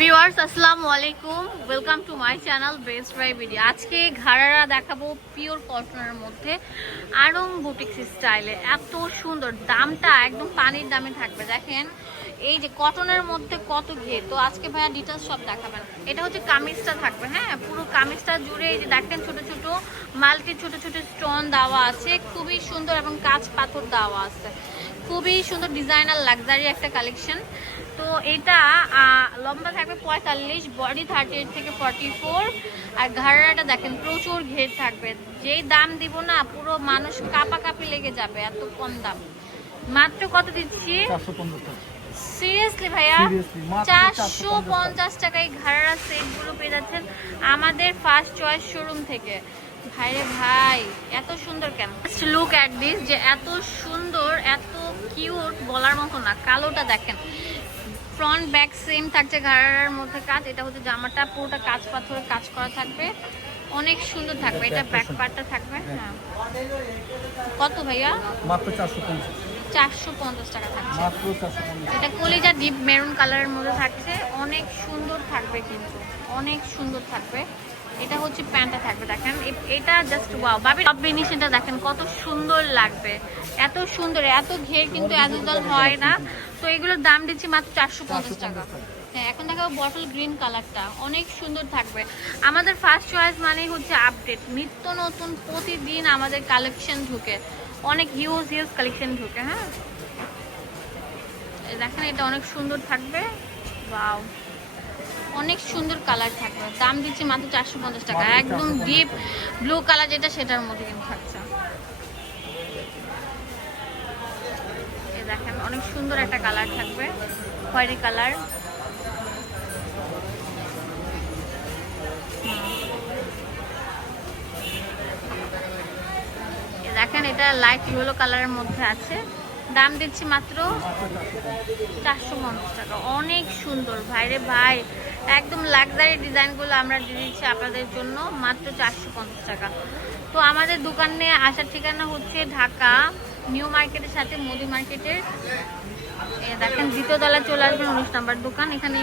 Viewers, আসসালামু আলাইকুম। Welcome to my channel best buy video আজকে ঘাড়ারা দেখাবো পিওর কটনের মধ্যে আরং বুটিক্স স্টাইলে এত সুন্দর, দামটা একদম পানির দামে থাকবে। দেখেন, এই যে কটনের মধ্যে কত ঘে তো আজকে ভাইয়া ডিটেলস সব দেখাবেন। এটা হচ্ছে কামিজটা থাকবে হ্যাঁ? পুরো কামিজটা জুড়ে এই যে দেখেন, ছোট ছোট মাল্টি ছোট ছোট স্টোন দেওয়া আছে। খুবই সুন্দর এবং কাঁচ পাথর দেওয়া আছে। খুবই সুন্দর ডিজাইনার লাক্সারি একটা কালেকশন তো এটা লম্বা থাকবে পঁয়তাল্লিশ বডি থার্টি এইট থেকে ফর্টি ফোর আর ঘাড়াটা দেখেন প্রচুর ঘের থাকবে। যেই দাম দিব না পুরো মানুষ কাপাকাপি লেগে যাবে এত কম দাম। মাত্র কত দিচ্ছি? সিরিয়াসলি ভাইয়া? চারশো পঞ্চাশ টাকায় ঘাড়া সেটগুলো পেয়ে যাচ্ছেন আমাদের ফার্স্ট চয়েস শোরুম থেকে। ভাইরে ভাই এত সুন্দর কেন? লুক অ্যাট দিস যে এত সুন্দর এত কিউট বলার মতো না কালোটা দেখেন। ফ্রন্ট ব্যাক সেম থাকছে ঘাড়ার মধ্যে কাজ এটা হচ্ছে জামাটা পুরোটা কাজ পাথরের কাজ করা থাকবে। অনেক সুন্দর থাকবে। এটা ব্যাক পার্টটা থাকবে হ্যাঁ। কত ভাইয়া? মাত্র চারশো পঞ্চাশ। চারশো পঞ্চাশ টাকা থাকছে। মাত্র চারশো পঞ্চাশ। এটা কলিজা ডিপ মেরুন কালারের মধ্যে থাকছে। অনেক সুন্দর থাকবে কিন্তু। অনেক সুন্দর থাকবে। এটা হচ্ছে প্যান্টটা থাকবে দেখেন। এটা জাস্ট ওয়াও বাবি টপ দেখেন কত সুন্দর লাগবে। এত সুন্দর এত ঘের কিন্তু হয় না। তো এগুলোর দাম দিচ্ছি মাত্র চারশো পঞ্চাশ টাকা। হ্যাঁ এখন দেখাবো বটল গ্রিন কালারটা। অনেক সুন্দর থাকবে। আমাদের ফার্স্ট চয়েস মানেই হচ্ছে আপডেট নিত্য নতুন প্রতিদিন আমাদের কালেকশন ঢুকে। অনেক হিউজ হিউজ কালেকশন ঢুকে হ্যাঁ? দেখেন এটা অনেক সুন্দর থাকবে। ওয়াও অনেক সুন্দর কালার থাকবে। দাম দিচ্ছি মাত্র চারশো পঞ্চাশ টাকা। একদম ডিপ ব্লু কালার যেটা সেটার মধ্যে কিন্তু থাকছে। দেখেন অনেক সুন্দর একটা কালার থাকবে খয়েরি কালার দেখেন এটা লাইট ইয়েলো কালারের মধ্যে আছে। দাম দিচ্ছি মাত্র চারশো পঞ্চাশ টাকা। অনেক সুন্দর। ভাইরে ভাই, একদম লাক্সারি ডিজাইনগুলো আমরা দিচ্ছি আপনাদের জন্য মাত্র চারশো পঞ্চাশ টাকা। তো আমাদের দোকানে আসার ঠিকানা হচ্ছে ঢাকা, নিউ মার্কেটের সাথে মোদি মার্কেটের। দেখেন, দ্বিতীয় তলায় চলে আসবেন উনিশ নাম্বার দোকান। এখানে